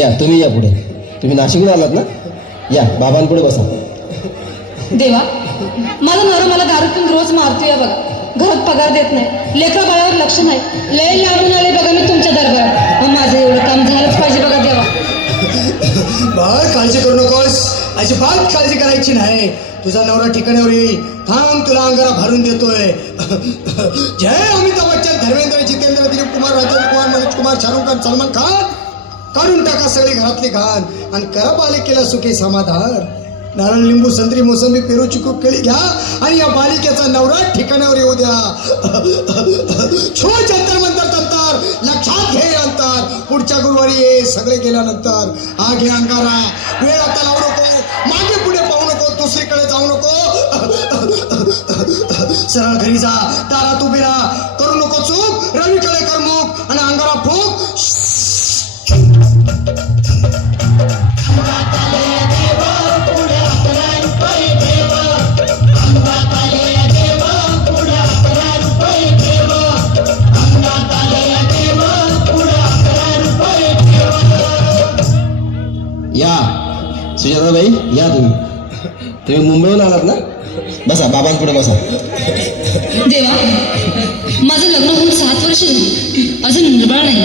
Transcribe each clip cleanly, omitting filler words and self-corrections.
या तुम्ही या पुढे. तुम्ही नाशिकहून आलात ना? या बाबांपुढे बसा. देवा, माझा नवरा मला दारू पिऊन रोज मारतोय बघा. घरात पगार देत नाही, लेकरा बाळावर लक्ष नाही. लय लांबून आले बघा मी तुमच्या दरबारात. माझं एवढं काम झालंच पाहिजे बघा देवा. बाळ काळजी करू नकोस, अजिबात काळजी करायची नाही. तुझा नवरा ठिकाणावर येईल. थांब, तुला अंगारा भरून देतोय. जय अमिताभ बच्चन, धर्मेंद्र, जितेंद्र, दिलीप कुमार, राजेंद्र कुमार, मनोज कुमार, शाहरुख खान, सलमान खान, काढून टाका सगळी घरातली घाण आणि करा बालिकेला सुखी समाधान. नारळ, लिंबू, संत्री, मोसंबी, पेरू, चिकू, केळी घ्या आणि या बालिकेचा नवरा ठिकाणावर येऊ द्या. छो जंतर मंतर तंतर, लक्षात घे अंतर. पुढच्या गुरुवारी ये, सगळे गेल्यानंतर. हा घे अंगारा, वेळ आता लावू नको, मागे पुढे पाहू नको, दुसरीकडे जाऊ नको. सरळ घरी जा, दारात उभी राहा, करू नको चूक. रवीकडे कर मुख आणि अंगारा फूक. या सुजाताबाई, या तुम्ही मुंबईहून आलात ना? बसा, बाबांपुढे बसा. देवा, माझं लग्न होऊन 7 वर्ष झाली, अजून मुलबाळ नाही.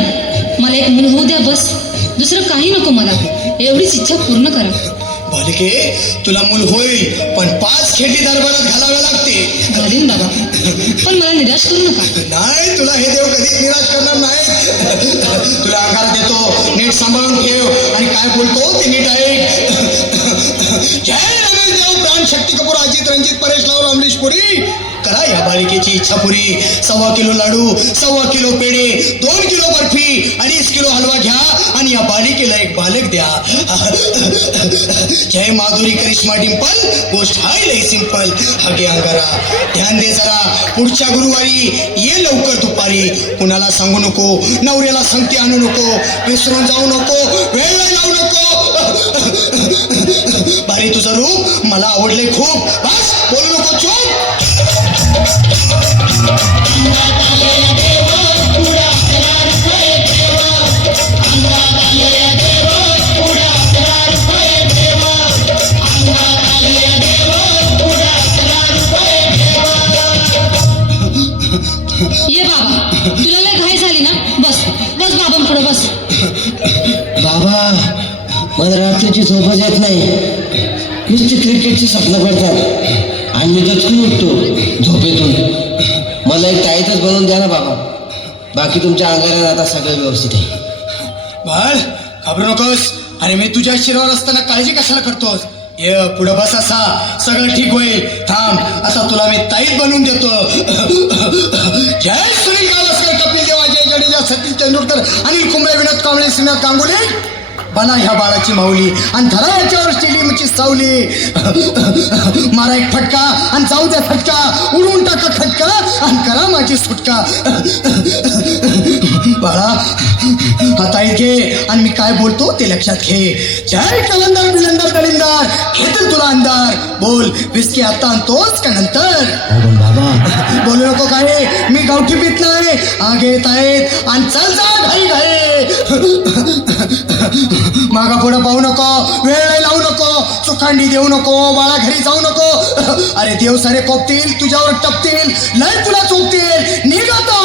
मला एक मूल होऊ द्या बस. दुसरं काही नको मला. एवढीच इच्छा पूर्ण करा. बालिके, तुला मूल होईल, पण 5 खेटी दरबारात घालाव्या लागते. घालीन बाबा, पण मला निराश करू नका. नाही, तुला हे देव कधीच निराश करणार नाही. तुला आकार देतो, नीट सांभाळून ठेव आणि काय बोलतो ते नीट ऐक. जय रमेश देव, प्राण, शक्ती कपूर, अजित, रणजित, परेश लावून, अमरीश पुरी. करा या बालिकेची इच्छा पुरी. 1.25 किलो लाडू, 1.25 किलो पेढे, 2 किलो बर्फी, 2.5 किलो हलवा घ्या आणि या बालिकेला एक बालक द्या. जय माधुरी, करिश्मा, डिंपल, गोष्ट हाय लई सिंपल. हागे अंगारा, ध्यान दे जरा. पुढच्या गुरुवारी ये लवकर दुपारी. कुणाला सांगू नको, नवऱ्याला संगती आणू नको, विसरून जाऊ नको, वेळ लावू नको. बारी, तुझं रूप मला आवडले खूप. बस, बोलू नको, चूप. ये बाबा, तुला लय घाई झाली ना? बस बस बाबांपुढे बस. बाबा, मला रात्रीची झोपच येत नाही. नुसती क्रिकेटची स्वप्न पडतात आणि मी दचकून उठतो झोपेतून. मला एक ताईतच बनवून द्या ना बाबा. बाकी तुमच्या अंगाला आता सगळं व्यवस्थित आहे. बाळ, घाबरू नकोस. अरे मी तुझ्या शिरावर असताना काळजी कशाला करतोस? ये पुढे बस, असा सगळं ठीक होईल. थांब, आता तुला मी ताईत बनवून देतो. जय सुनील गावस्कर, कपिल देव, अजय जडेजा, सतीश तेंडुलकर, अनिल कुंबळे, विनोद कांबळे, श्रीनाथ गांगुली. बना ह्या बाळाची माऊली आणि धरा याच्यावर स्टेडियमची सावली. मारा एक फटका आणि जाऊ द्या फटका. उडवून टाका खटका आणि करा माझी सुटका. बाळा, आता घे आणि मी काय बोलतो ते लक्षात घे. जय कलंदर, बिलंदर, दलिंदर, घेतील तुला अंधार. बोल, विस्की आता आणतोस का नंतर? बाबा, बोलू नको काय, मी गावठी पीत नाही. आगे येत आहेत आणि चल जा घाई घाई. मागा पुढं पाहू नको, वेळ लावू नको, चुकांडी देऊ नको, बाळा घरी जाऊ नको. अरे देव सारे कोपतील, तुझ्यावर टपतील, लय तुला चोपतील. निघतो.